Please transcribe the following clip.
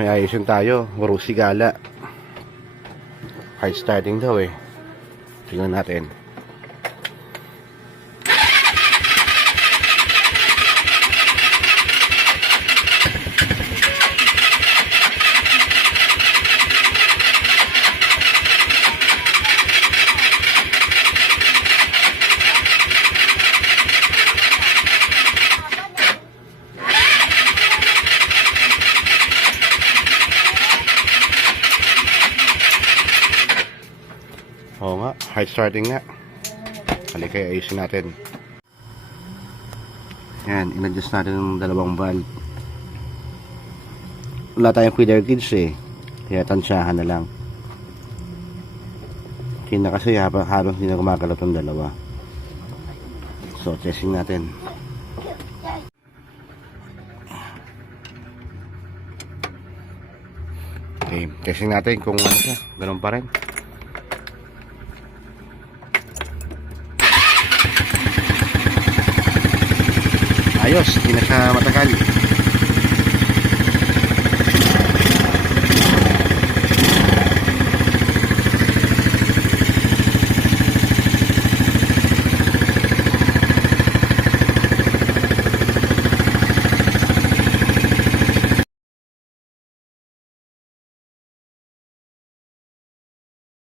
May ayusin tayo. Warusi gala. Hard starting daw eh. Tingnan natin. Oo nga, hard starting nga. Halika, ayusin natin. Yan, in-adjust natin yung dalawang valve. Wala tayong feeder gauge eh. Kaya tansyahan na lang. Hindi na kasi halos hindi na gumagalaw itong dalawa. So, testing natin. Okay, testing natin kung ano siya. Ganun pa rin. Ayos, hindi na siya matagal.